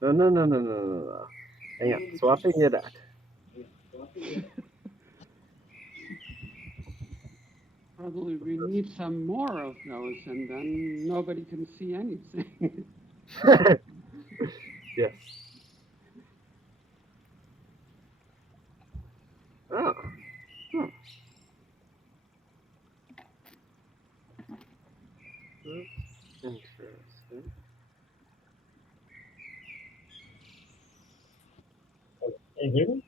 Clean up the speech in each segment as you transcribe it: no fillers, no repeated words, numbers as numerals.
No, no, no, no, no, no, no. Hang on. Swapping it out. Probably we need some more of those, and then nobody can see anything. Yes. Oh. Hmm. That's interesting. Can you hear me?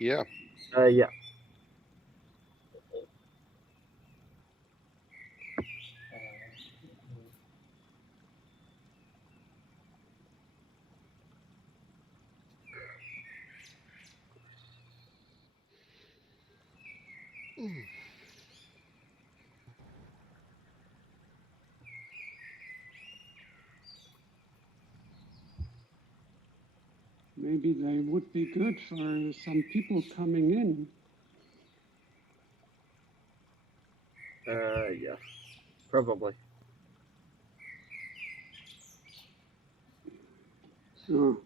Yeah. Yeah. Mm. Maybe they would be good for some people coming in. Yes. Probably. Oh,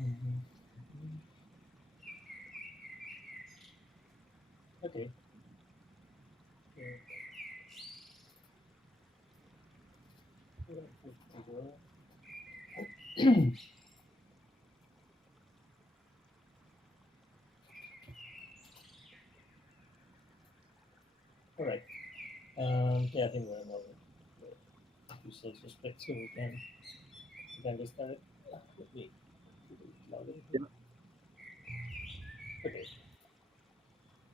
Mhm. Okay. Yeah. All right. Yeah, I think we're more usual suspects, so we can get started. Let me put it louder here. Yeah. Okay.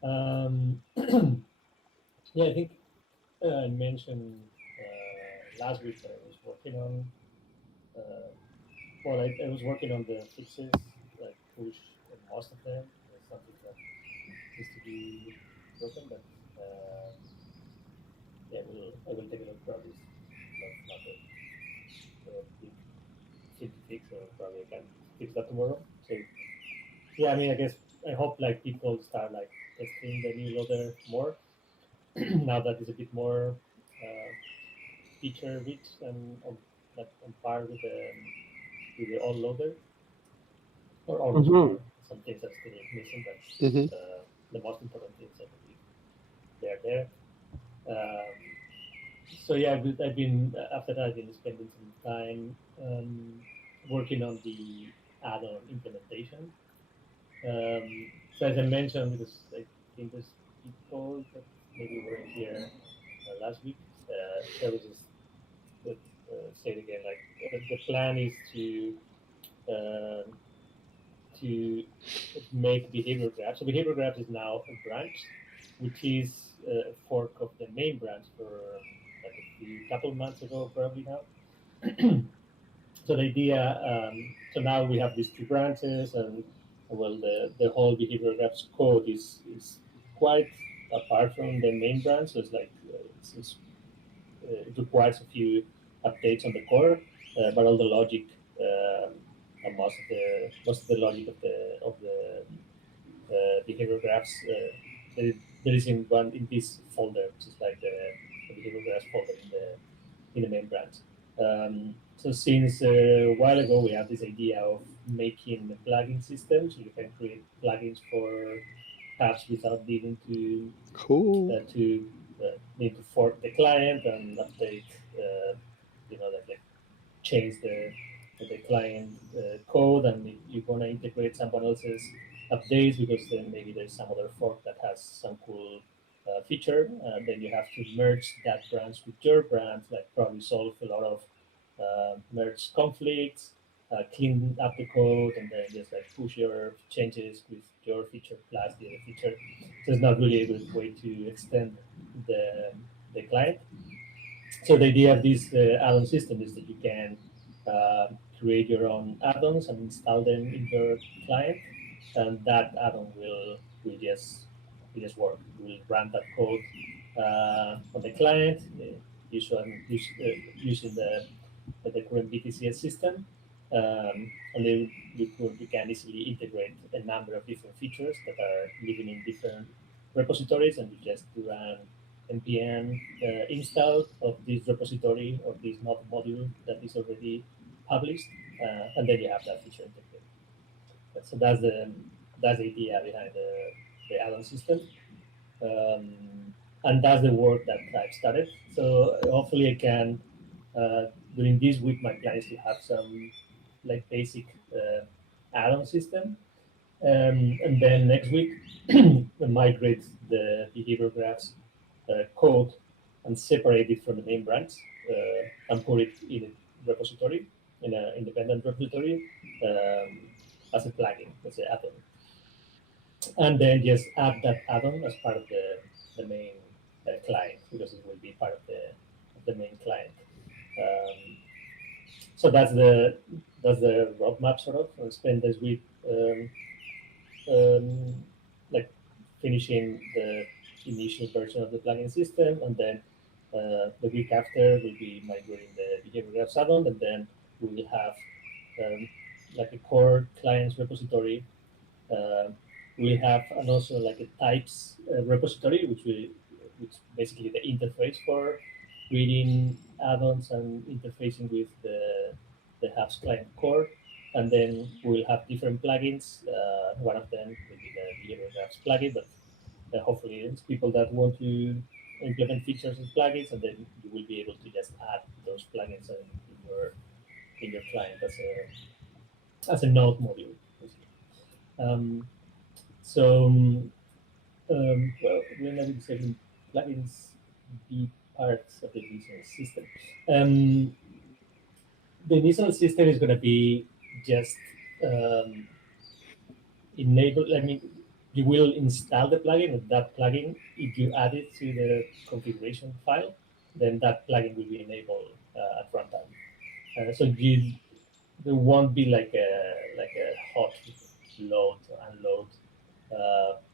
Um, yeah, I think I mentioned last week that I was working on. Uh, I was working on the fixes, like push on most of them. There's something that needs to be broken, but yeah, I will take a look. Probably it's not a big thing to fix, so probably I can fix that tomorrow. So yeah, I mean, I guess I hope like people start like testing the new loader more now that it's a bit more uh, feature rich and like on par with the old loader, or almost on Mm-hmm. par. Some things are still missing, Hmm. but the most important things I believe they're there. Um, so yeah, I've been after that I've been spending some time working on the add-on implementation. So as I mentioned, because I think there's people that maybe weren't here last week, so I was just say it again. Like the plan is um to make behavior graph. So behavior graph is now a branch, which is a fork of the main branch for like a few couple months ago, probably now. So the idea, so now we have these two branches, and well, the whole behavior graphs code is quite apart from the main branch. So it's like it requires a few updates on the core, but all the logic and most of the logic of the behavior graphs there is in one in this folder, which is like the behavior graphs folder in the main branch. So since a while ago, we have this idea of making a plugin system, so you can create plugins for apps without needing Cool. to need to fork the client and update, like change the client code, and if you want to integrate someone else's updates because then maybe there's some other fork that has some cool feature, then you have to merge that branch with your branch, like probably solve a lot of merge conflicts, clean up the code, and then just like push your changes with your feature plus the other feature. So it's not really a good way to extend the the client. So the idea of this add-on system is that you can uh, create your own add-ons and install them in your client, and that add-on will just work. It will run that code on the client, using the current BTCS system, and then you can easily integrate a number of different features that are living in different repositories, and you just do an npm install of this repository or this module that is already published, and then you have that feature integrated. So that's the idea behind the add-on system. And that's the work that I've started. So hopefully I can, during this week, my plan is to have some like basic add-on system, and then next week migrate the behavior graphs code and separate it from the main branch and put it in a repository, in an independent repository as a plugin, as an add-on, and then just add that add-on as part of the main client, because it will be part of the main client. So that's the roadmap sort of. I spend this week like finishing the initial version of the plugin system, and then the week after will be migrating the behavior graph add-on, and then we will have like a core clients repository. Uh, we have and also like a types repository, which basically the interface for reading add-ons and interfacing with the Hubs client core. And then we'll have different plugins. One of them will be the behavior graphs plugin, but hopefully it's people that want to implement features as plugins, and then you will be able to just add those plugins in your client as a node module. Um, so, well, we're not saying plugins be parts of the visual system. The visual system is going to be just enable. I mean, you will install the plugin, and that plugin, if you add it to the configuration file, then that plugin will be enabled at runtime. So there won't be like a hot load or unload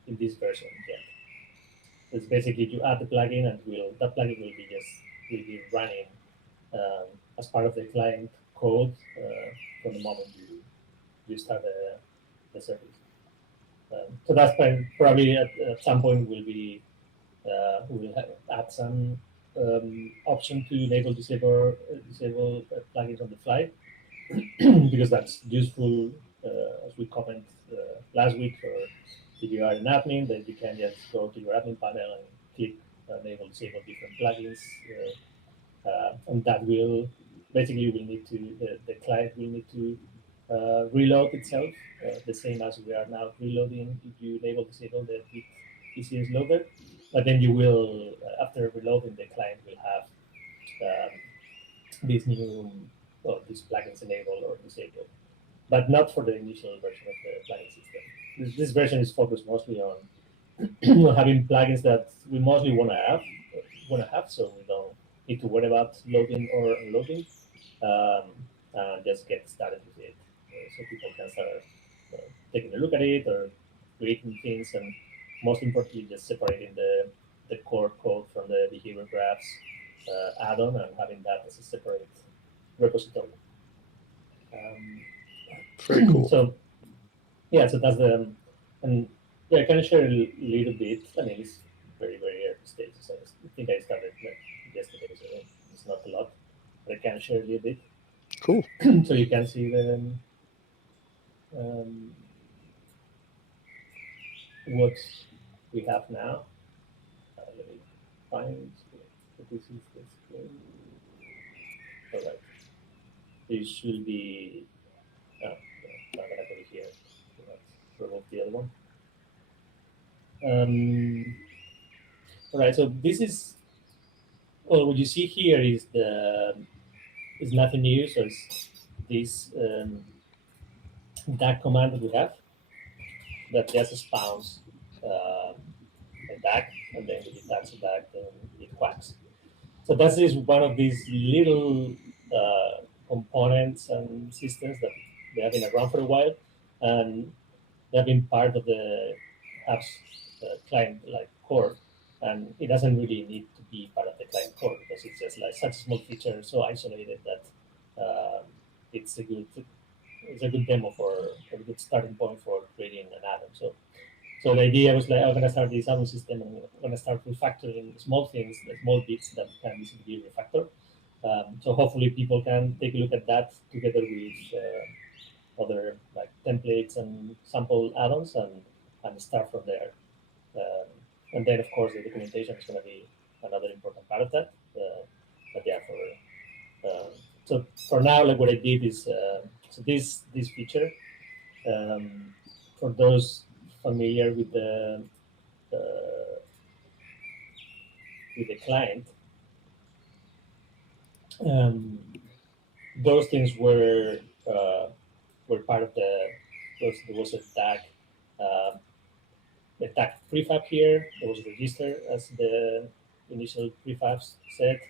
in this version yet. It's basically you add the plugin, and that plugin will be running as part of the client code from the moment you start the service. So that's probably at some point we'll add some option to enable disable plugins on the fly, because that's useful, as we comment last week. Or if you are an admin, then you can just go to your admin panel and click enable disable different plugins, and that will basically you will need to the client will need to reload itself, the same as we are now reloading if you enable disable the bit ECS loader. But then you will, after reloading, the client will have this new, well, these plugins enabled or disabled, but not for the initial version of the plugin system. This version is focused mostly on having plugins that we mostly want to have, so we don't need to worry about loading or unloading, and just get started with it, so people can start taking a look at it or creating things, and most importantly, just separating the core code from the behavior graphs add-on and having that as a separate repository. Very cool. So yeah, so that's and yeah, I can share a little bit. I mean, it's very early stages. I think I started yesterday, so it's not a lot, but I can share a little bit. Cool. So you can see what we have now. Let me find this is the screen. All right. It should be. Oh, no, I'm gonna go here. Remove the other one. All right. So this is. Well, what you see here is nothing new. So it's this DAG command that we have that just spawns a DAG, and then when it attacks a DAG, then it quacks. So that is one of these little components and systems that they have been around for a while, and they have been part of the apps client like core, and it doesn't really need to be part of the client core because it's just like such a small feature, so isolated that it's a good demo for a good starting point for creating an add-on. So the idea was like, I'm gonna start this add-on system, and I'm gonna start refactoring small things, the small bits that can easily be refactored. So hopefully people can take a look at that together with other like templates and sample add-ons and start from there. Um, and then of course the documentation is going to be another important part of that. But yeah, so for now, like what I did is so this feature um, for those familiar uh, with the client, um, those things were part of there was a tag, uh, the tag prefab here. There was registered as the initial prefabs said.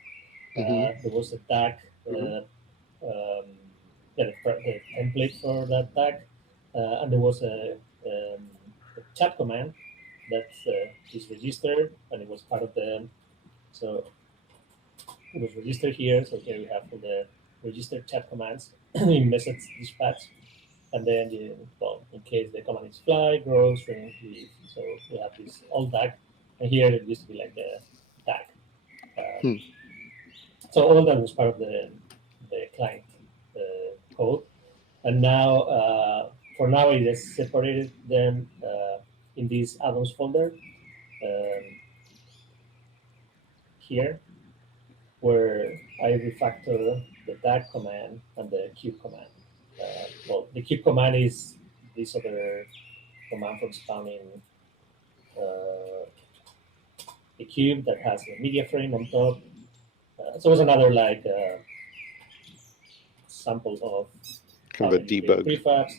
Hmm. There was a tag, Hmm. um, yeah, the template for that tag, and there was a chat command that is registered, and it was part of the. So it was registered here. So here we have all the registered chat commands in message dispatch, and then well, in case the command is fly, grow, string, leave. So we have this all tag, and here it used to be like the tag. Um, Hmm. so all that was part of the client code, and now for now I just separated them in this add-ons folder um, here, where I refactor the tag command and the cube command. Well, the cube command is this other command for spawning uh, a cube that has a media frame on top. So it's another like sample of Kind how of to a use the debug. prefabs.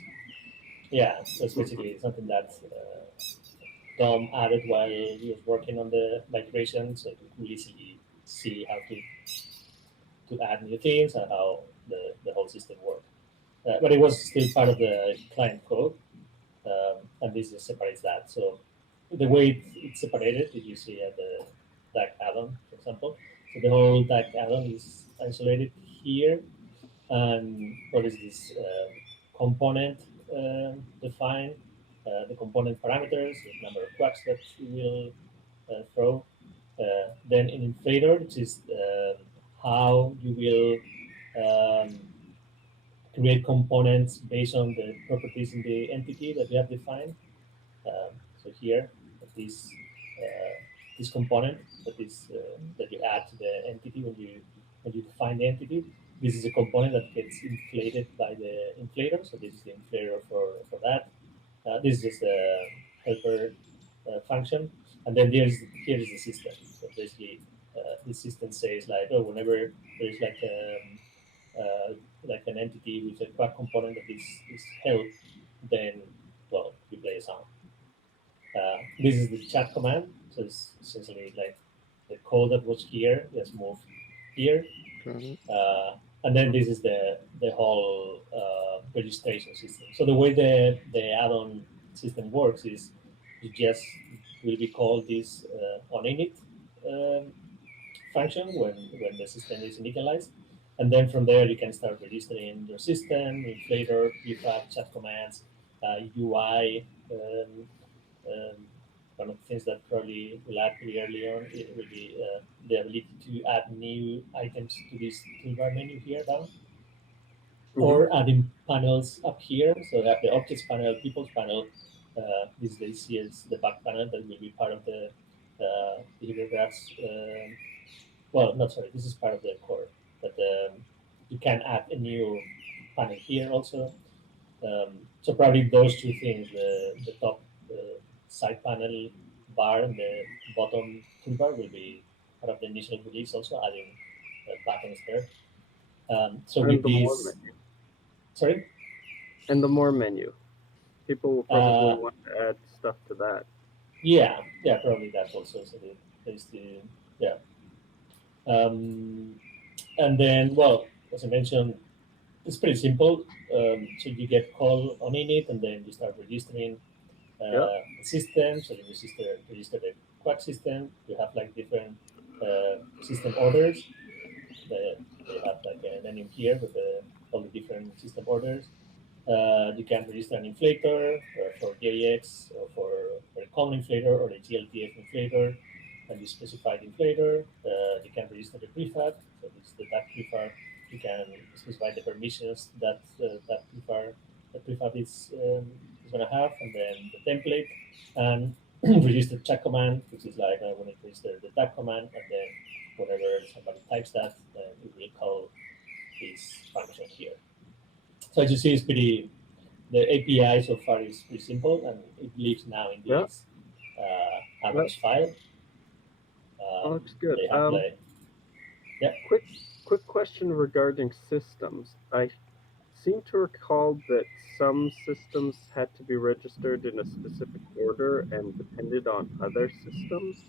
Yeah, so it's basically something that Dom added while he was working on the migration, so you could easily see how to add new things and how the whole system worked. But it was still part of the client code, and this just separates that. So the way it's separated, if you see at the DAC add-on, for example, so the whole DAC add-on is isolated here, and what is this component defined, the component parameters, the number of quacks that you will throw. Then an inflator, which is how you will create components based on the properties in the entity that you have defined. So here, this this component that you add to the entity when you define the entity, this is a component that gets inflated by the inflator. So this is the inflator for that. This is just a helper function, and then here is the system. So basically, the system says like, oh, whenever there's like an entity with a quack component that is held, then well, you play a sound. This is the chat command. So it's essentially like the code that was here just moved here. Got it. And then this is the whole registration system. So the way the add-on system works is you just will be called this on init um, function when the system is initialized. And then from there, you can start registering your system, inflator, prefab, chat commands, UI. Um, One of the things that probably will add pretty early on it will be the ability to add new items to this toolbar menu here down, Hmm. or adding panels up here. So we have the objects panel, people's panel. This is here's the back panel that will be part of the behavior graphs. Well, not sorry, this is part of the core, but you can add a new panel here also. So probably those two things, the top side panel bar and the bottom toolbar will be part of the initial release also, adding buttons there. So And with the more this, menu. sorry, And the more menu. People will probably uh, want to add stuff to that. yeah, probably that also. So there's the yeah, and then well, as I mentioned, it's pretty simple. So you get call on init, and then you start registering Yep. the system. So you register the quack system. You have like different system orders. They have like a menu here with all the different system orders. You can register an inflator for JX or for a common inflator or a GLTF inflator, and you specify the inflator. You can register the prefab, so this the tag prefab. You can specify the permissions that that prefab is going to have, and then the template, and register tag command, which is like when it register the tag command, and then whenever somebody types that, then it will call this function here. So as you see, it's pretty. The API so far is pretty simple, and it lives now in Yeah. this Amex file. Looks good. They have like Quick question regarding systems. I seem to recall that some systems had to be registered in a specific order and depended on other systems.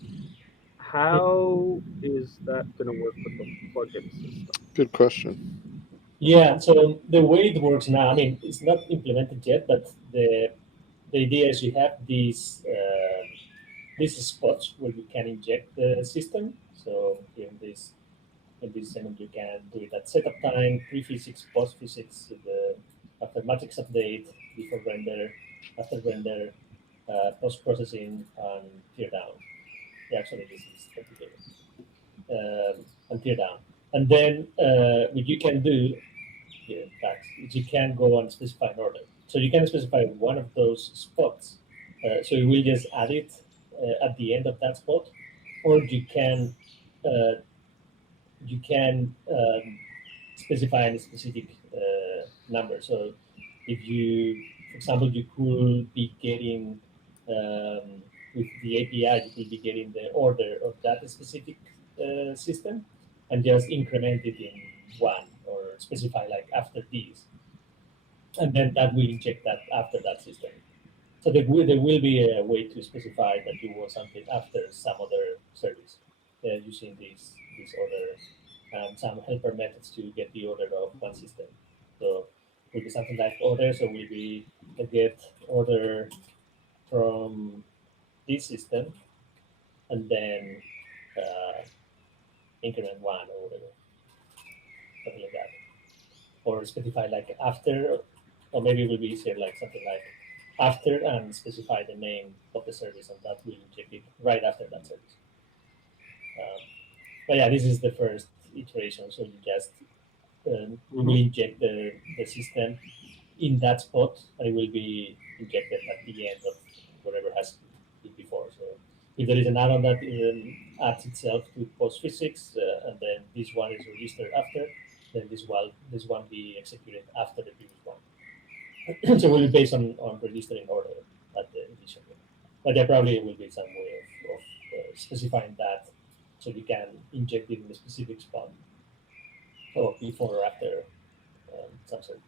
How is that going to work with the plugin system? Good question. Yeah, so the way it works now, I mean, it's not implemented yet, but the idea is you have these spots where you can inject the system. So in this segment, you can do it at setup time, pre-physics, post-physics, after matrix update, before render, after render, post-processing, and tear down. Yeah, actually, this is complicated. And tear down. And then what you can do here, tags, is you can go and specify an order. So you can specify one of those spots. So you will just add it at the end of that spot, or uh, you can specify a specific number. So if you, for example, you could be getting with the API, you could be getting the order of that specific system and just increment it in one or specify like after these, and then that will inject that after that system. So there will be a way to specify that you want something after some other service using this order and some helper methods to get the order of one system. So will be something like order. So will be a get order from this system, and then uh, increment one or whatever, something like that, or specify like after, or maybe it will be easier like something like after and specify the name of the service, and that will inject it right after that service. But yeah, this is the first iteration. So you just we will inject the system in that spot, and it will be injected at the end of whatever has been before. So if there is an add-on that adds itself to post physics, and then this one is registered after, then this one be executed after the previous one. So it will be based on registering order at the initial one. But there probably will be some way of specifying that, so you can inject it in a specific spot, or before or after some service.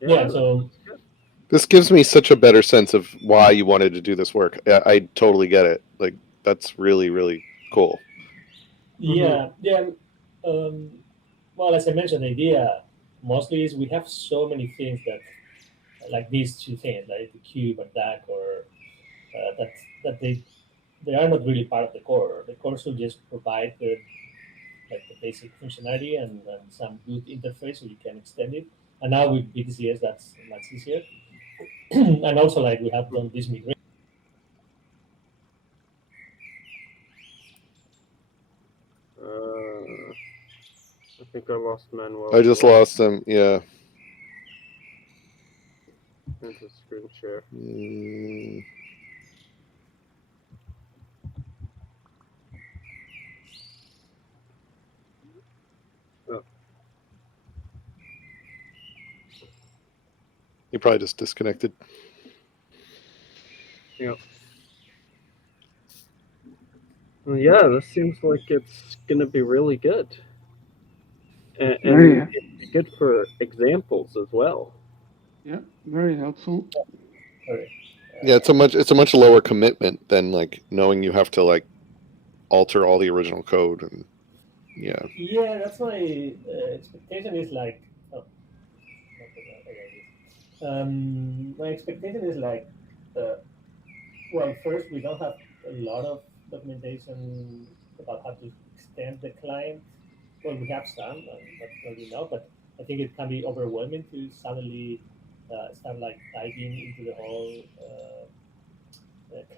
Yeah, so This gives me such a better sense of why you wanted to do this work. I totally get it. Like, that's really, really cool. yeah. Well, as I mentioned, the idea mostly is we have so many things that, like these two things, like the cube and DAC, or that they are not really part of the core. The core should just provide the basic functionality and some good interface so you can extend it. And now with BTCS, that's much easier. And also, like we have done this migration. I think I lost Manuel. I just lost him. Yeah. Into screen share. Oh. He probably just disconnected. Yep. Well, yeah, this seems like it's going to be really good. And Very, it'd be good for examples as well. yeah, very helpful. Yeah, it's a much lower commitment than like knowing you have to like alter all the original code and yeah. Yeah, that's my expectation is like. Oh, my expectation is like, well, first we don't have a lot of documentation about how to extend the client. Well, we have some, but not enough. But I think it can be overwhelming to suddenly start like diving into the whole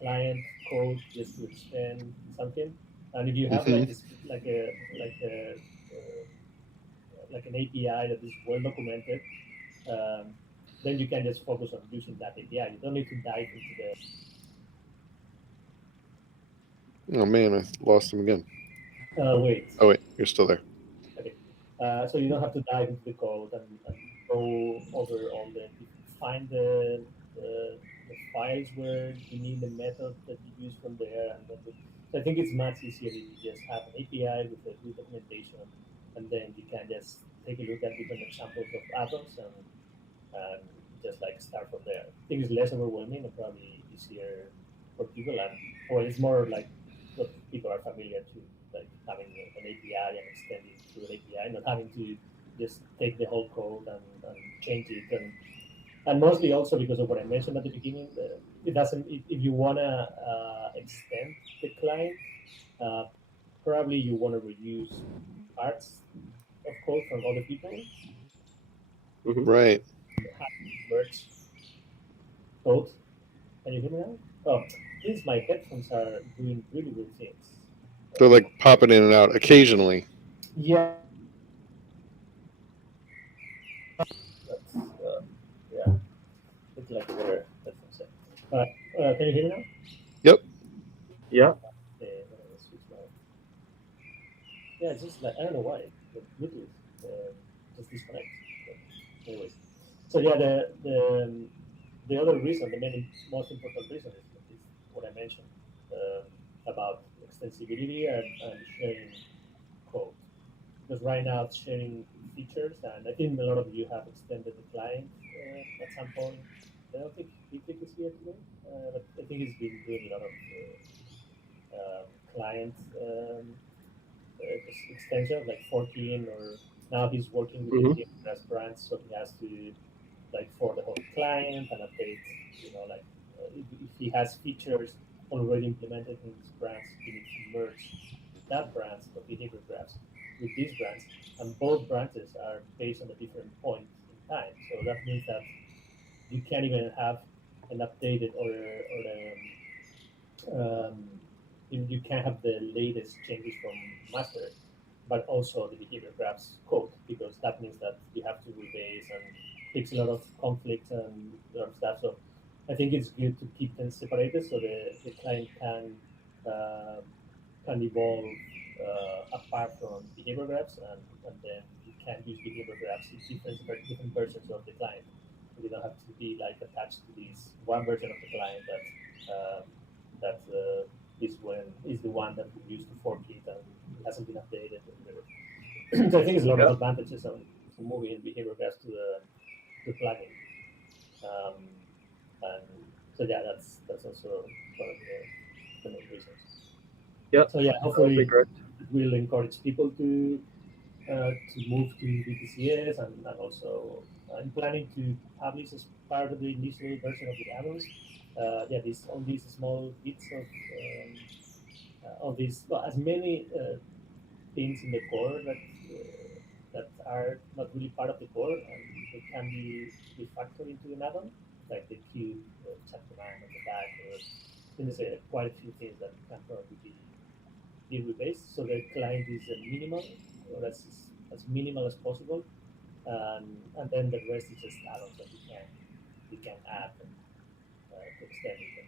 client code just to extend something. And if you have Hmm. like an API that is well documented, um, then you can just focus on using that API. You don't need to dive into the Oh man, I lost him again. wait. Oh wait, you're still there. Okay. So you don't have to dive into the code and go over all the find the files where you need the method that you use from there, and then so I think it's much easier if you just have an API with a good documentation, and then you can just take a look at different examples of add-ons and just like start from there. I think it's less overwhelming and probably easier for people, and well, it's more like what people are familiar to, like having an API and extending through an API, not having to just take the whole code and change it, and mostly also because of what I mentioned at the beginning, it doesn't. If you wanna extend the client, uh, probably you want to reuse parts of code from other people, Hmm. Right. have merge code. Can you hear me now? Oh, since my headphones are doing really weird things. They're Uh, like popping in and out occasionally. yeah, that's yeah, it's like better headphones. Can you hear me now? Yep. Yeah. Let me switch my. Yeah, it's just like I don't know why the Bluetooth just disconnects. But anyways, so yeah, the other reason, the main most important reason is what I mentioned about extensibility and sharing code. Because right now it's sharing features, and I think a lot of you have extended the client at some point. I don't think Vitek is here today, but I think he's been doing a lot of client extension, like 14, or now he's working with the Hmm. behavior brands, so he has to like for the whole client and update, like if he has features already implemented in his brands, he needs to merge that brands of behavior graphs with these brands, and both branches are based on a different point in time. So that means that you can't even have an updated um, you can have the latest changes from master, but also the behavior graphs code, because that means that you have to rebase and fix a lot of conflicts and a lot of stuff. So I think it's good to keep them separated so the client uh, can evolve apart from behavior graphs, and then you can use behavior graphs in different versions of the client. You don't have to be like attached to this one version of the client that is the one that we use to fork it and it hasn't been updated or whatever. So I think there's a lot of Yeah. advantages on moving behavior graphs to the plugin. Um, and so yeah, that's also one of the main reasons. Yeah. So yeah, Totally hopefully great. it will encourage people to move to BTCS, and also I'm planning to publish as part of the initial version of the add-ons. Yeah, all these small bits of these, well, as many things in the core that are not really part of the core and they can be refactored into an add-on, like the cube, chat command on the back, or I think there's quite a few things that can probably be rebased. So the client is minimal, or as minimal as possible, and then the rest is just add-ons that you can add to extend it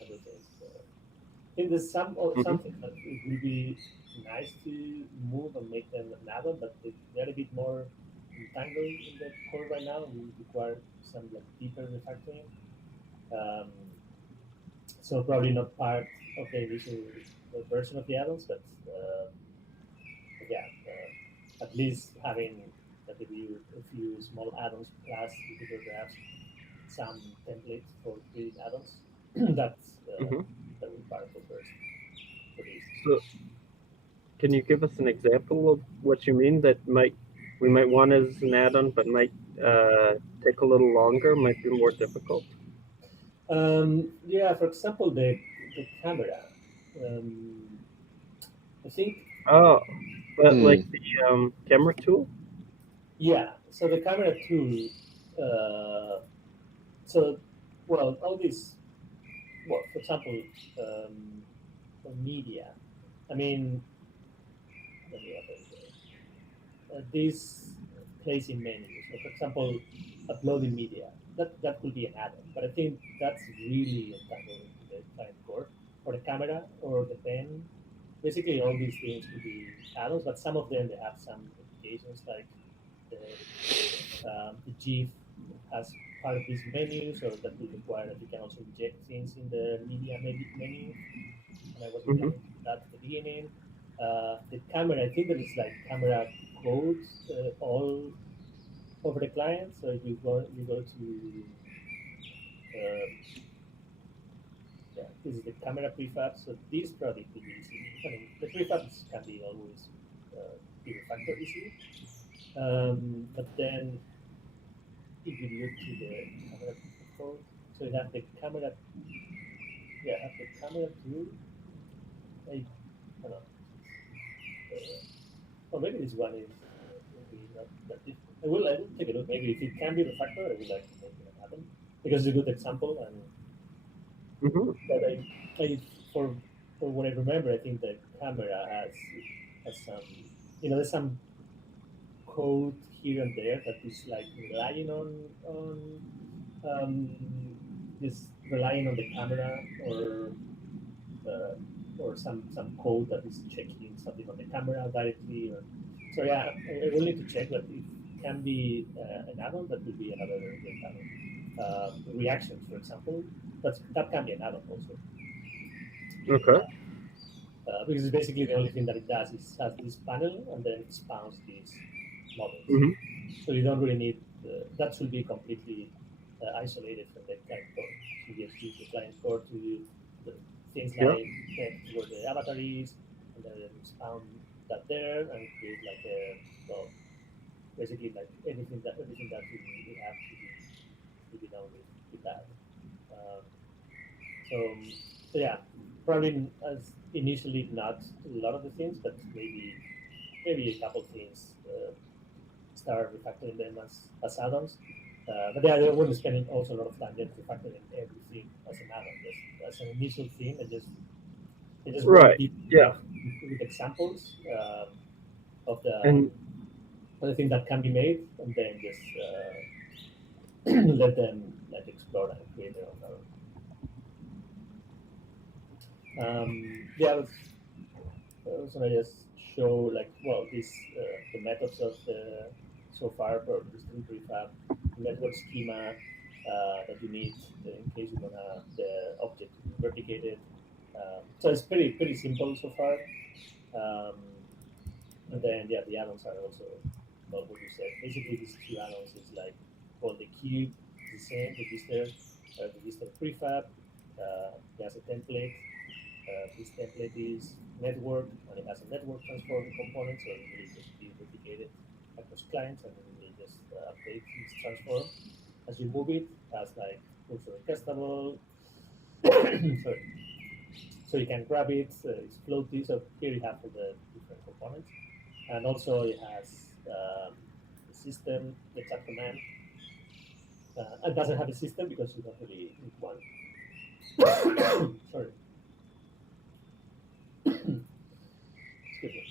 and do things. I think there's Hmm. something that it will be nice to move and make them an add-on, but they're a bit more entangled in the core right now and will require some like deeper refactoring. Um, so probably not part of the initial version of the add-ons, but yeah, at least having like a few small add-ons plus behavior graphs, some templates for creating add-ons. that's Hmm. that will be part of the first release. So, can you give us an example of what you mean that might we might want as an add-on, but might take a little longer, might be more difficult? Yeah, for example, the camera. Um, I think Oh, but like Hmm. the camera tool. yeah. So the camera tool. Uh, so all these. Well, for example, for media. I mean, let me open this placing menus. So, for example, uploading media. That could be an add-on, but I think that's really entangled into the client core or the camera or the pen. Basically, all these things could be add-ons, but some of them they have some implications, like the GIF has part of this menu, so that will require that you can also inject things in the media menu. And I was Mm-hmm. implementing that at the beginning. The camera, I think there is like camera codes all over the client. So you go to um, yeah, this is the camera prefab. So this probably could be easy. I mean, the prefabs can be always be refactored easily. But then if you look to the camera prefab code, so you have the camera, yeah, have the camera tool. I don't know. Or maybe this one is maybe not that difficult. I will take a look. Maybe if it can be refactored, I would like to make it happen because it's a good example. And Mm-hmm. but I for for what I remember, I think the camera has some, there's some code here and there that is like relying on um, this relying on the camera uh, or some code that is checking something on the camera directly. So yeah, I will need to check, but if it can be an add-on, that would be another great add-on. Reactions, for example, that can be an add-on also. Okay. Because basically the only thing that it does is has this panel and then it spawns these models. Mm-hmm. So you don't really need that should be completely isolated from the client core. So you just use the client core to do the things Yeah. like connect where the avatar is, and then spawn that there and create like a well, basically like everything that we have to be done with that. Um, so so yeah, probably as initially not a lot of the things, but maybe a couple things. Start refactoring them as add-ons. But yeah, they wouldn't spend also a lot of time just refactoring everything as an add-on, just as an initial thing, and just went Right. deep Yeah. enough with examples of the And of the things that can be made, and then just let them like explore and create their own. Yeah, I was gonna just show like this the methods of the so far for the string prefab, the network schema that you need in case you wanna the object to be replicated. So it's pretty simple so far. Um, and then yeah, the add-ons are also well, what you said. Basically, these two add-ons is like the cube is the same register prefab. It has a template. This template is network and it has a network transform component, so it will just be replicated across clients and it will just update this transform as you move it as like also requestable. Sorry, so you can grab it. It's floaty. So here you have all the different components, and also it has the system, the chat command. It doesn't have a system because you don't really need one. Sorry, excuse me.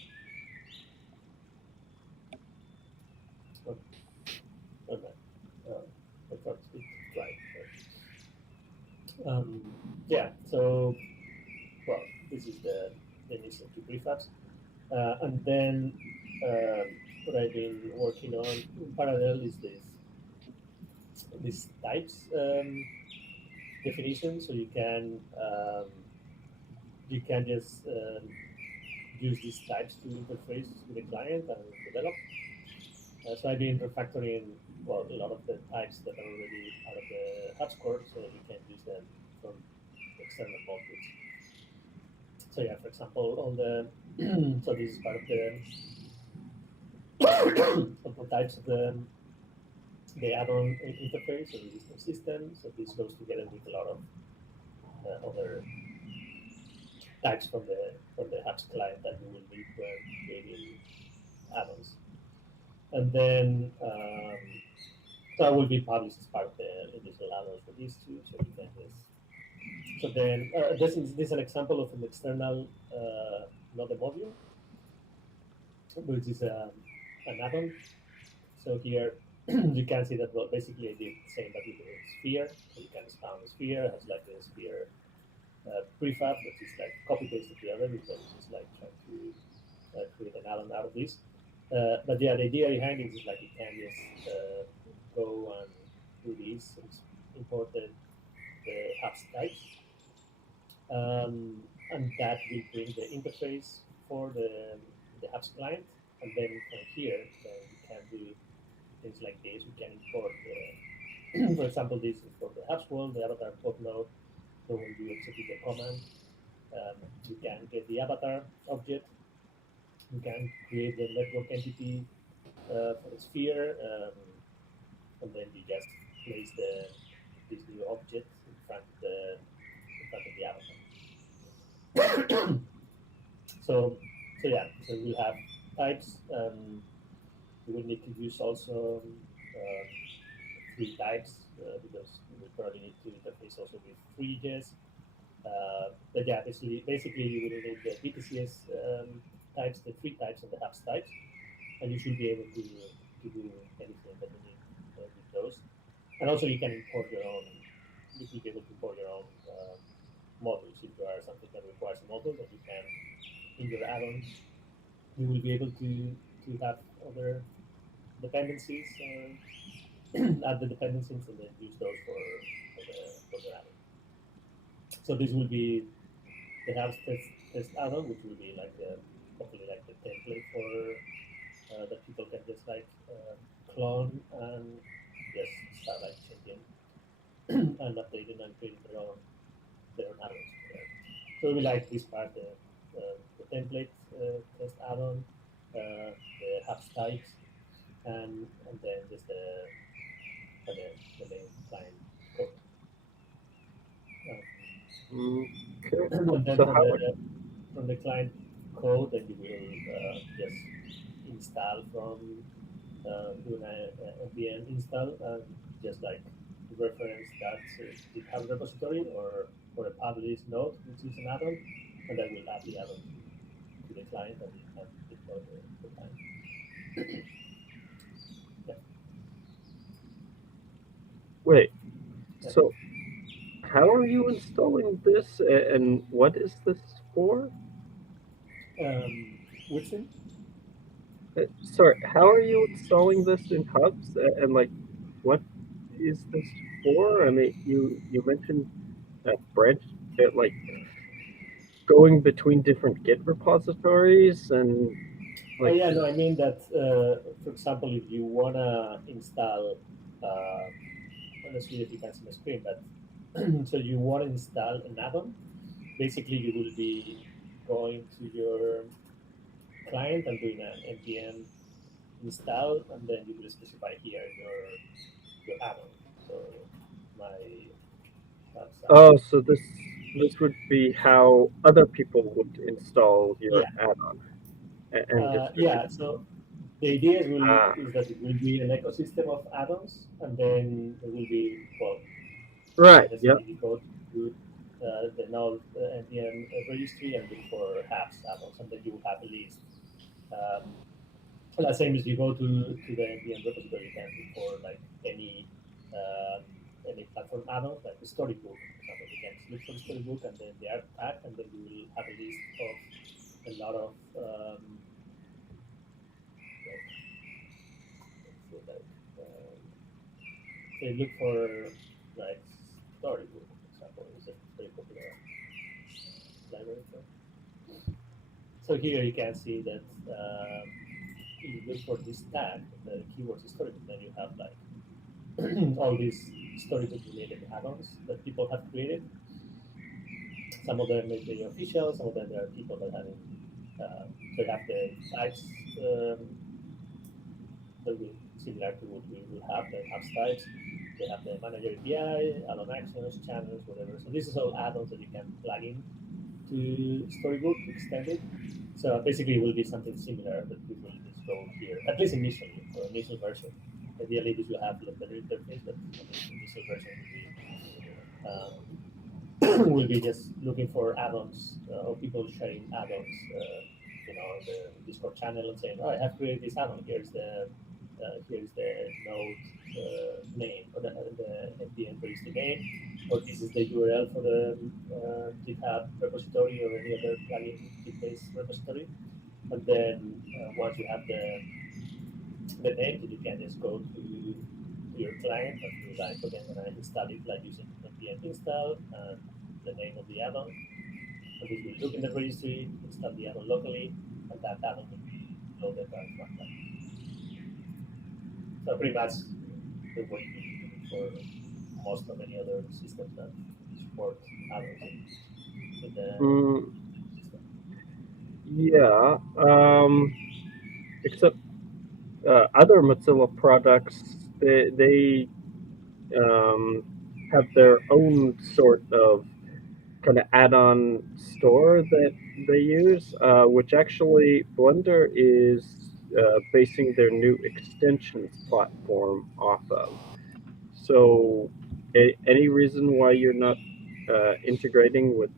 Oh, oh man. I thought it right. Yeah, so well, this is the initial two prefabs, and then what I've been working on in parallel is this types definition. So you can just use these types to interface with the client and develop. So I've been refactoring a lot of the types that are already out of the hubs core, so that we can use them from external modules. So yeah, for example, all the so this is part of the types of the add-on interface or the system system. So this goes together with a lot of other types from the hubs client that you will need when creating add-ons. And then that will be published as part of the initial add-ons for these two, so you can just. So then this is an example of an external not the module, which is an add-on. So here you can see that, well, basically I did the same but with a sphere. So you can spawn a sphere, it has like a sphere prefab that is like copy pasted together because it's like trying to create an add-on out of this. But yeah, the idea behind it is like you can just go and do this, import the apps types, and that will bring the interface for the apps client. And then from here, then we can do things like this. We can import, for example, this is for the apps world, the avatar port node. So when you execute the command, you can get the avatar object. You can create the network entity for the sphere, and then you just place this new object in front of the avatar. So yeah, so we'll have types. We will need to use also three types because we probably need to interface also with 3GS. But yeah, basically you will need the BTCS types, the three types, and the apps types, and you should be able to do anything that you need with those. And also you can import your own. You will be able to import your own modules if there are something that requires a module that you can in your add-on. You will be able to have other dependencies, add the dependencies, and then use those for the add-on. So this will be the house test add-on, which will be like hopefully like the template for that people can just like clone and just start like changing and updating and creating their own add-ons. So we like this part, the template test add-on, the apps types, and then just the main client code. Okay. And then So how would from the client code, then you will just install from doing a npm install and just like reference that GitHub repository or a published node, which is an add-on, and then we'll add the add-on to the client and you can deploy the client. Yeah. wait? Yeah. So how are you installing this, and what is this for? Which thing? Sorry, how are you installing this in hubs, and like, what is this for? I mean, you mentioned branch, like going between different Git repositories, and Oh like, yeah, no, I mean that. For example, if you wanna install, I'm not sure if you can see my screen, but so you want to install an add-on. Basically, you will be going to your client and doing an npm install, and then you will specify here your add-on. So my that's oh, so this would be how other people would install your yeah, add-on and distribute yeah. it. So the idea Ah, is that it will be an ecosystem of add-ons, and then there will be, well, right. let's say Yep. you go to the node npm registry and look for apps add-ons, and then you will have a list. Um, the same as you go to the npm repository, you can look for like um, any platform add-ons, like the storybook, for example. You can look for the storybook and then the art tag, and then you will have a list of a lot of like, let's say like so you look for like storybook, for example, is a very popular library. So here you can see that you look for this tag, the keywords storybook, then you have like all these storybook related add-ons that people have created. Some of them may be official, some of them there are people that have so you have the types that will similar to what we will have, the apps types. They have the manager API, add-on actions, channels, whatever. So this is all add-ons that you can plug in to Storybook to extend it. So basically, it will be something similar that we will just go here, at least initially, for initial version. Ideally, this will have a better interface, but I mean, initial version will be will be just looking for add-ons or people sharing add-ons, in the Discord channel and saying, "Oh, I have created this add-on. Here's the node name or the npm registry name, or this is the URL for the GitHub repository or any other plugin Git-based repository." And then once you have the name, then you can just go to your client and do like, okay, I'm gonna install it like using npm install and the name of the add-on. And this will look in the registry, install the add-on locally, and that add-on will be loaded as runtime. So pretty much the way you do it for most of any other systems that support add-ons in the system. Yeah. Except other Mozilla products, they have their own sort of kind of add-on store that they use, which actually Blender is basing their new extensions platform off of. So, any reason why you're not integrating with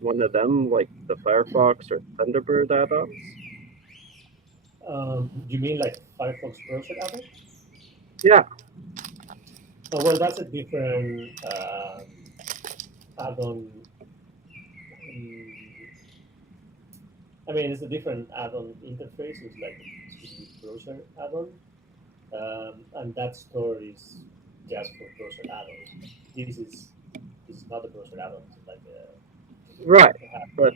one of them, like the Firefox or Thunderbird add-ons? You mean like Firefox browser add-on? Yeah. Oh, well, that's a different add-on. um, I mean, it's a different add-on interface. It's like a specific browser add-on, and that store is just for browser add-ons. This is not a browser add-on. It's like Right. a But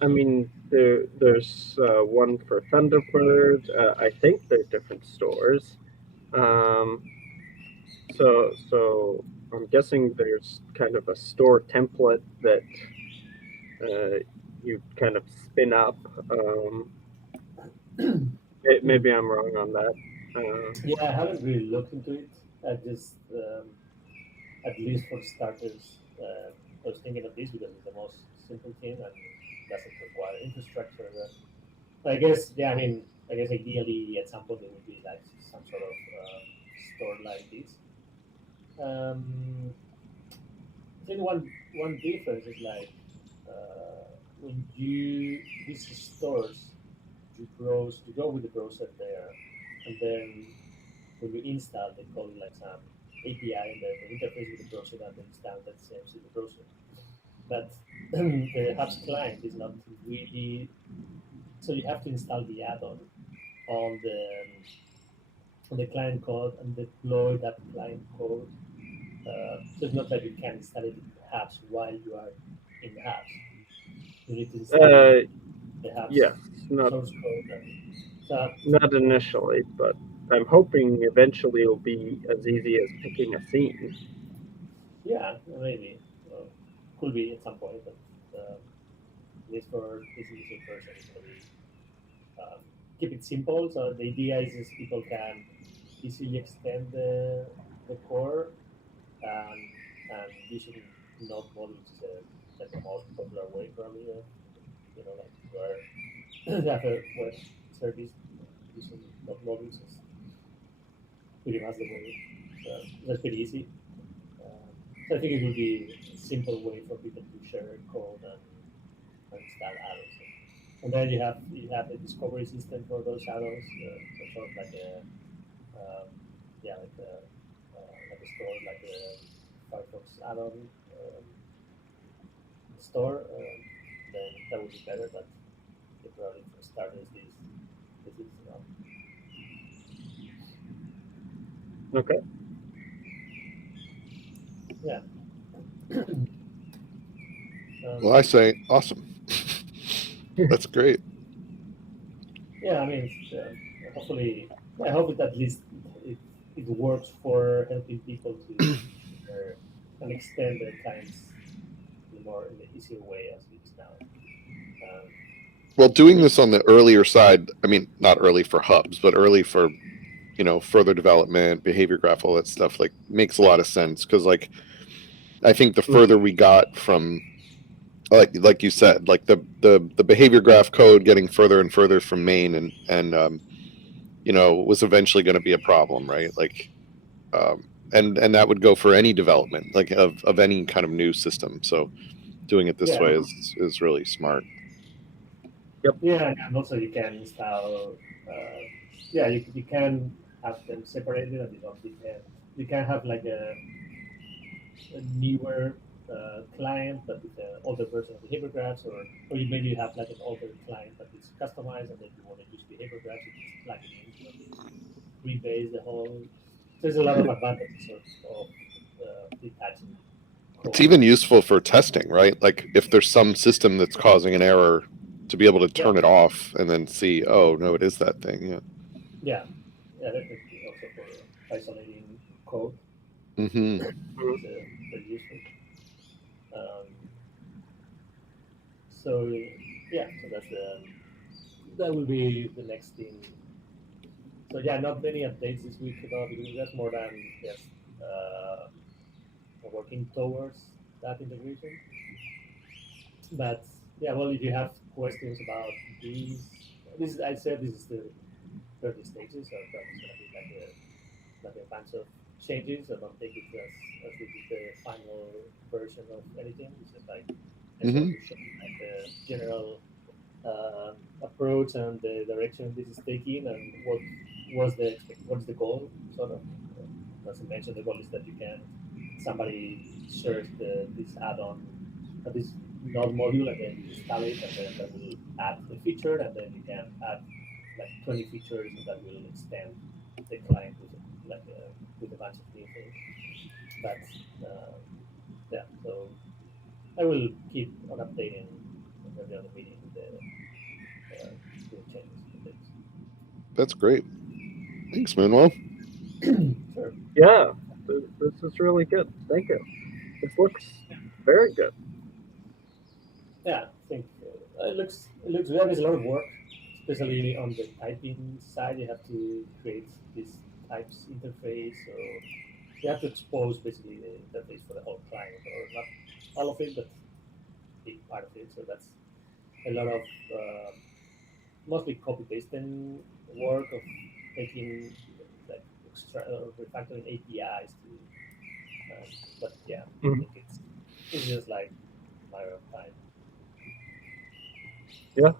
I mean, there's one for Thunderbird. I think they're different stores. Um, so I'm guessing there's kind of a store template that you kind of spin up. Maybe I'm wrong on that. Yeah, I haven't really looked into it. I just, at least for starters, I was thinking of this because it's the most simple thing and doesn't require infrastructure. I guess, yeah, I mean, I guess ideally at some point there would be like some sort of store like this. I think one difference is like when you these stores, you go with the browser there, and then when you install, they call it like some API, and the interface with the browser that they install that same in the browser. But the Hubs client is not really, so you have to install the add-on on the client code and deploy that client code. So it's not that you can install it in Hubs while you are in the Hubs. You need to install it, Uh, the Hubs yes, not source code. And so not initially, but I'm hoping eventually it'll be as easy as picking a scene. yeah, maybe could be at some point, but at least for this initial version, it's gonna be keep it simple. So the idea is just people can easily extend the core and using node modules is like the most popular way probably of like where you have a web service using node modules is pretty much the way. That's pretty easy. So I think it will be a simple way for people to share code and install add-ons. And then you have a discovery system for those add-ons, some sort of like a yeah like a store like a Firefox add-on store. Then that would be better, but probably for starters this is enough. Okay. Yeah. Well, I say awesome. That's great. Yeah, I mean, hopefully, I hope it at least it works for helping people to and extend their clients in the easier way as it is now. Um, Well, doing this on the earlier side, I mean, not early for hubs, but early for, further development, behavior graph, all that stuff, like makes a lot of sense. Cause like, I think the further we got from, like you said, like the behavior graph code getting further and further from main and was eventually going to be a problem, right? Like, and that would go for any development, like of any kind of new system. So doing it this Yeah, way is really smart. yeah, and also you can install. Yeah, you can have them separated, and you don't depend. You can have like a newer client, but with an older version of behavior graphs, or you maybe have like an older client that is customized, and then you want to use behavior graphs, you just plug it in, you don't need to rebase the whole. There's a lot of advantages of detaching It's code. even useful for testing, right? Like if there's some system that's causing an error, to be able to Yeah, turn it off and then see, oh no, it is that thing. Yeah. yeah, yeah. Definitely also for isolating code, Hmm. Mhm. it's very useful. Um, so yeah, so that will be the next thing. So yeah, not many updates this week about because that's more than just uh, working towards that integration. But yeah, well, if you have questions about this I said this is the early stages, so probably it's gonna be like a bunch of changes. I don't take it as this is the final version of anything. It's just like I just want Hmm. to show you like the general approach and the direction this is taking, and what is the goal, sort of. As I mentioned, the goal is that you can somebody shares this add-on, this node module, and then you install it, and then that will add a feature, and then you can add like 20 features, and that will extend the client with a bunch of new things. But uh, yeah, so I will keep on updating every other meeting with changes and things. That's great. Thanks, Manuel. Sure. Yeah, this is really good. Thank you. This looks very good. Yeah, I think it looks good. There's a lot of work, especially on the typing side. You have to create this types interface, so you have to expose basically the interface for the whole client, or not all of it, but a big part of it. So that's a lot of mostly copy pasting work of taking like refactoring APIs to. Um, but yeah, I Mhm. think it's just like a matter of time. Yeah.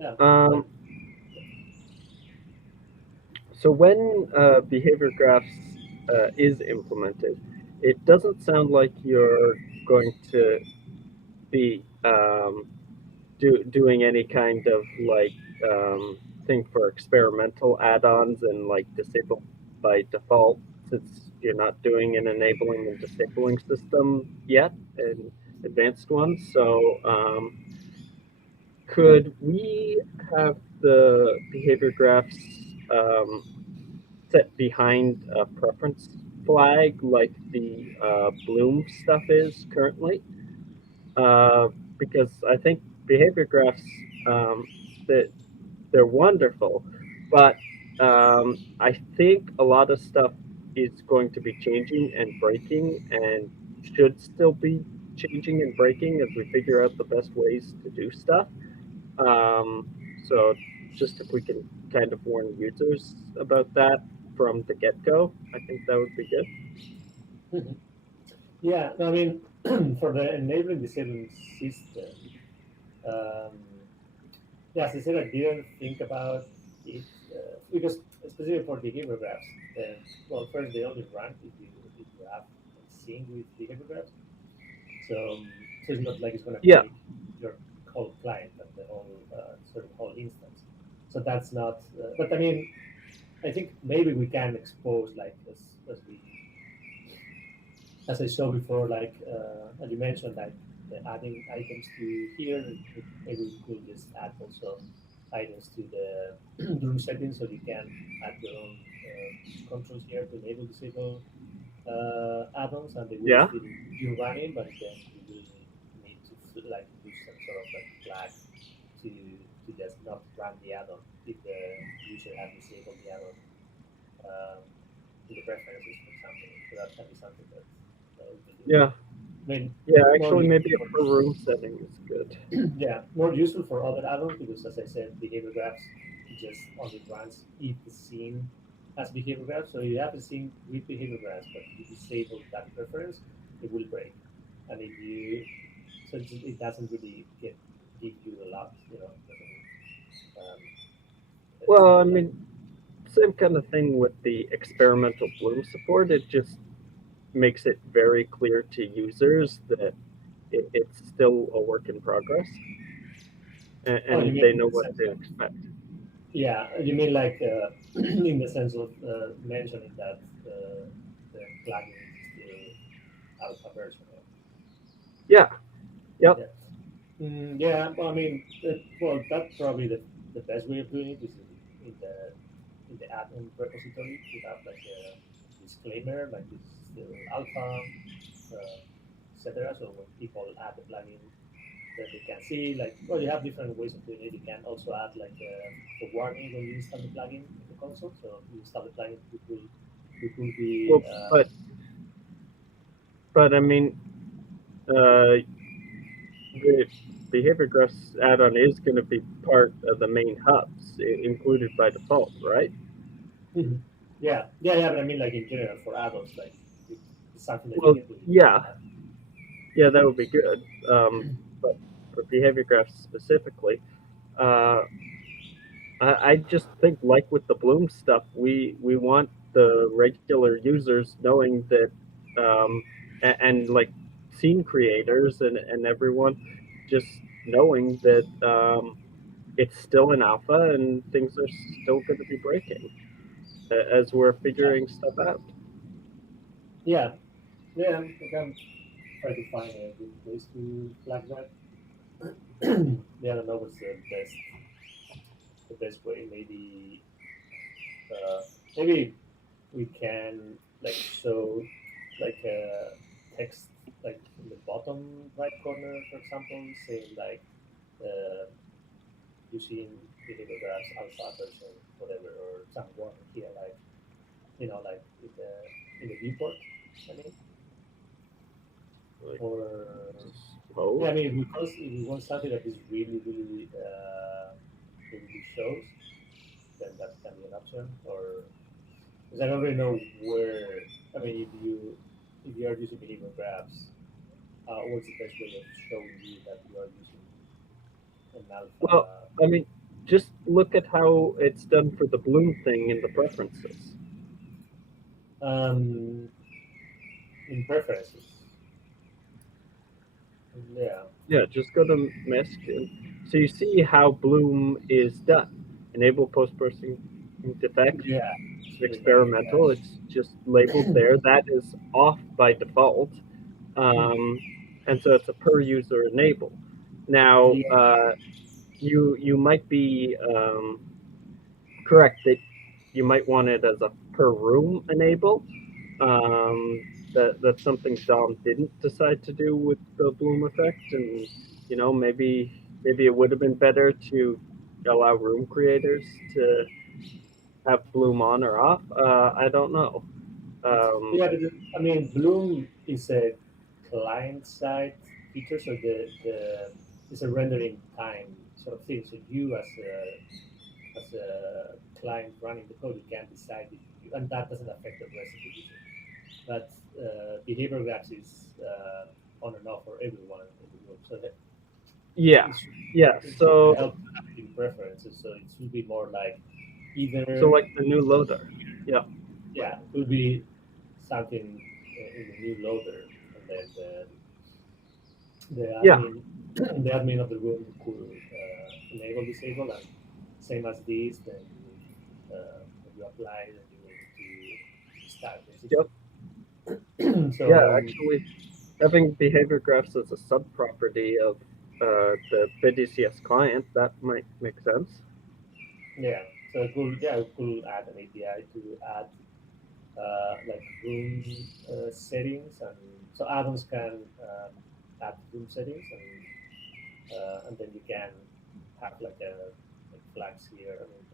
Yeah, but Um, so when behavior graphs is implemented, it doesn't sound like you're going to be doing any kind of like thing for experimental add-ons and like disable by default, since you're not doing an enabling and disabling system yet, an advanced one. So could we have the behavior graphs set behind a preference flag like the Bloom stuff is currently? Uh, because I think behavior graphs that they're wonderful, but I think a lot of stuff is going to be changing and breaking, and should still be changing and breaking as we figure out the best ways to do stuff. So just if we can kind of warn users about that from the get-go, I think that would be good. yeah, no, I mean, for the enabling disabling system, um, yeah, as I said, I didn't think about it because specifically for behavior graphs, well, first they only run if you have a sync with behavior graphs. So it's not like it's going to Yeah, break your whole client and the whole sort of whole instance. So that's not. But I mean, I think maybe we can expose like as I showed before, like as you mentioned, like adding items to here, maybe we could just add also items to the room settings, so you can add your own controls here to enable disable add-ons, and they will yeah, still be running, but then you will need to like do some sort of like flag to just not run the add-on if the user has disabled the add-on in the preferences, for example. So that can be something that we can do. yeah, I mean, yeah. more Actually, useful maybe a per room setting is good. yeah, more useful for other add-ons because, as I said, behavior graphs just only runs if the scene. as behavior graph. So you have the same with behavior graphs, but if you disable that preference, it will break. And if you so it doesn't really give you a lot, um, it's Well, I more like mean, same kind of thing with the experimental Bloom support. It just makes it very clear to users that it's still a work in progress, oh, you and mean they in know the what sense to of expect. yeah, you mean like in the sense of mentioning that the plugin is still alpha version. Yeah. Yep. Yeah. Yeah, well, I mean, well, that's probably the best way of doing it is in the add-on repository. You have like a disclaimer, like this is still alpha, etc. So when people add the plugin, then they can see like, well, you have different ways of doing it. You can also add like a warning when you install the plugin in the console. So you install the plugin, it will be Well, but I mean, the behavior graphs add-on is going to be part of the main hubs, included by default, right? mhm. Yeah. But I mean, like in general for add-ons, like it's something that you Well, can do. yeah, yeah, that would be good. But for behavior graphs specifically, uh, I just think, like with the Bloom stuff, we want the regular users knowing that, and like scene creators and everyone just knowing that it's still in alpha and things are still going to be breaking as we're Yeah, figuring stuff out. yeah, yeah. We can try to find a good place to flag that. Yeah, I don't know what's the best way. Uh, maybe we can like show like a text like in the bottom right corner, for example, saying like uh, using behavior graphs alpha version whatever, or some warning here, like like in the viewport. I mean, Like, or yeah, oh, I mean, because if we want something that is really, really, really shows, then that can be an option. Or because I don't really know where. I mean, if you are using behavior graphs, what's the best way of showing you that you are using an well, alpha I mean, just look at how it's done for the Bloom thing in the preferences. um, in preferences? Yeah, Yeah, just go to Meskin. So you see how Bloom is done. Enable post-processing defects, yeah, it's really nice. experimental. It's just labeled there. That is off by default, Mhm. and so it's a per user enable. Now, Yeah, you might be correct that you might want it as a per room enable. That's something Dom didn't decide to do with the Bloom effect, and maybe it would have been better to allow room creators to have Bloom on or off. I don't know. Um, yeah, but I mean, Bloom is a client side feature, so the it's a rendering time sort of thing. So you as a client running the code, you can decide if and that doesn't affect the rest of the user. But behavior graphs is on and off for everyone in the group, so that yeah, it should, yeah. it should So help in preferences. So it should be more like so either like the new loader. Yeah, yeah, it will be something in the new loader, and then the yeah, admin the admin of the room could enable disable, and same as this, then when you apply, then you will need to start basically. yep, yeah. So Actually, having behavior graphs as a subproperty of the BDCS client, that might make sense. yeah, so it could add an API to add like room settings, and so add-ons can add room settings, and then you can have like flags here. I mean,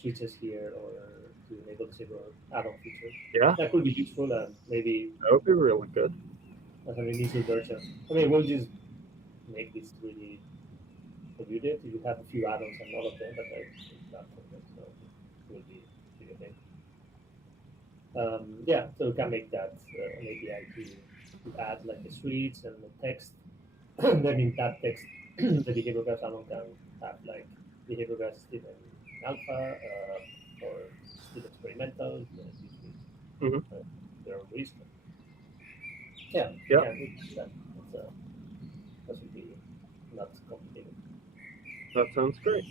switches here, or to enable disable add-on feature. Yeah, That could be useful, and maybe that would be really good. as an initial version. I mean, we'll just make this really polluted. You have a few add-ons and all of them, but it's not perfect, so it will be Yeah, so we can make that an API to add like a streets and the text. Then in that text, the behavior graph someone can have like behavior graph still in alpha or still experimental, usually Hmm. uh, their own risk. Yeah, Yeah, yeah, we can do that. That should be not complicated. that sounds great.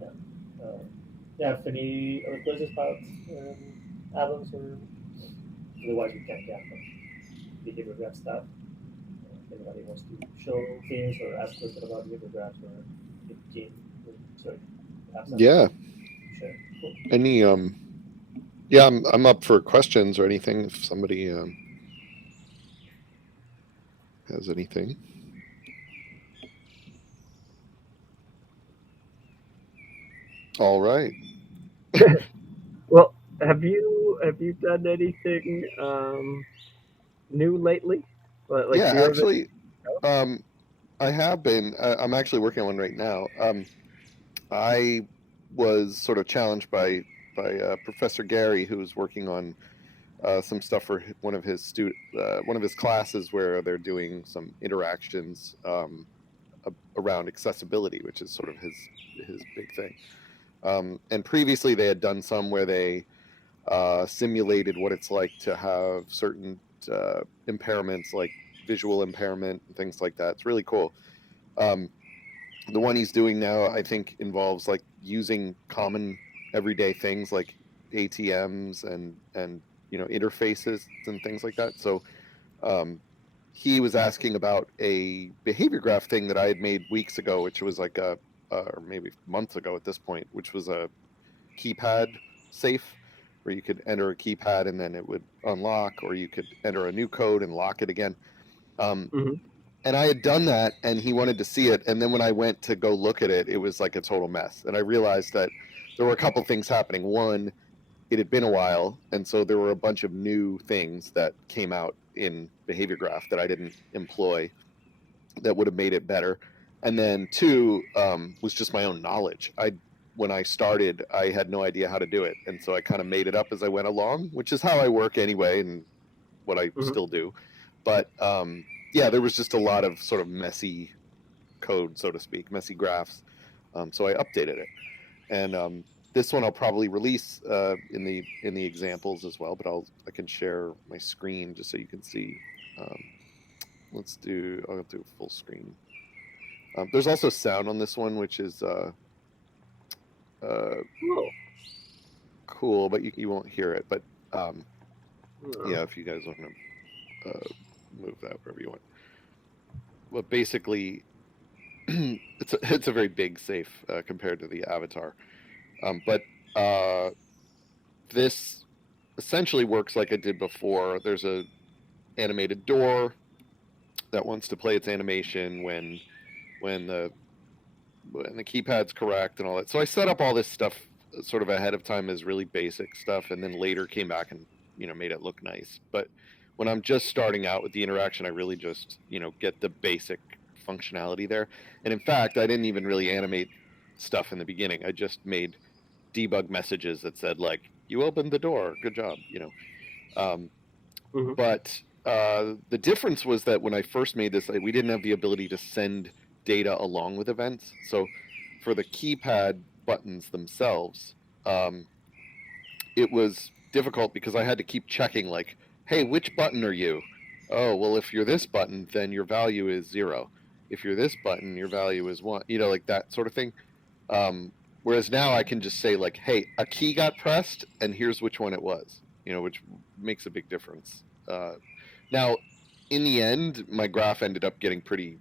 Yeah. Uh, yeah, have any other questions about add-ons or otherwise we can jump on behavior graph stuff. If anybody wants to show things or ask questions about behavior graphs or if Jane, sorry, have something Yeah. to share. Cool. Any yeah, I'm up for questions or anything if somebody has anything. All right. Well, have you done anything new lately? Like, Yeah, do you have any? actually, um, I have been. I'm actually working on one right now. I was sort of challenged by Professor Gary, who's working on some stuff for one of his classes where they're doing some interactions around accessibility, which is sort of his big thing. And previously, they had done some where they simulated what it's like to have certain impairments, like visual impairment and things like that. It's really cool. Um, the one he's doing now, I think, involves like using common everyday things like ATMs and interfaces and things like that. So um, he was asking about a behavior graph thing that I had made weeks ago, which was like or maybe months ago at this point, which was a keypad safe where you could enter a keypad and then it would unlock, or you could enter a new code and lock it again. Um, Hmm. and I had done that, and he wanted to see it. And then when I went to go look at it, it was like a total mess. And I realized that there were a couple things happening. One, it had been a while, and so there were a bunch of new things that came out in Behavior Graph that I didn't employ that would have made it better. And then two was just my own knowledge. When I started, I had no idea how to do it, and so I kind of made it up as I went along, which is how I work anyway, and what I Hmm. still do. But yeah, there was just a lot of sort of messy code, so to speak, messy graphs. So I updated it, and this one I'll probably release in the examples as well. But I can share my screen just so you can see. Um, I'll do full screen. There's also sound on this one, which is uh, Cool. cool, but you won't hear it. But Uh, yeah, if you guys want to move that wherever you want. Well, basically, it's a very big safe compared to the Avatar. But this essentially works like I did before. There's a animated door that wants to play its animation when the when the keypad's correct and all that. So I set up all this stuff sort of ahead of time as really basic stuff, and then later came back and made it look nice. But when I'm just starting out with the interaction, I really just get the basic functionality there. And in fact, I didn't even really animate stuff in the beginning. I just made debug messages that said like, "You opened the door, good job," Um, hmm. but the difference was that when I first made this, we didn't have the ability to send data along with events. So for the keypad buttons themselves, um, it was difficult because I had to keep checking, like, hey, which button are you? Oh, well, if you're this button, then your value is 0. If you're this button, your value is 1. Like that sort of thing. Whereas now I can just say like, hey, a key got pressed, and here's which one it was. Which makes a big difference. Now, in the end, my graph ended up getting pretty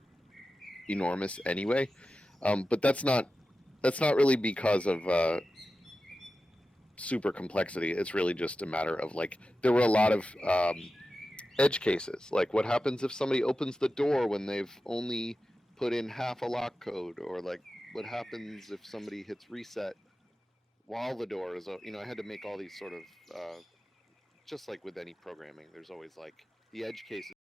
enormous anyway. But that's not really because of super complexity. It's really just a matter of like there were a lot of edge cases. Like what happens if somebody opens the door when they've only put in half a lock code, or like what happens if somebody hits reset while the door is open. I had to make all these sort of just like with any programming, there's always like the edge cases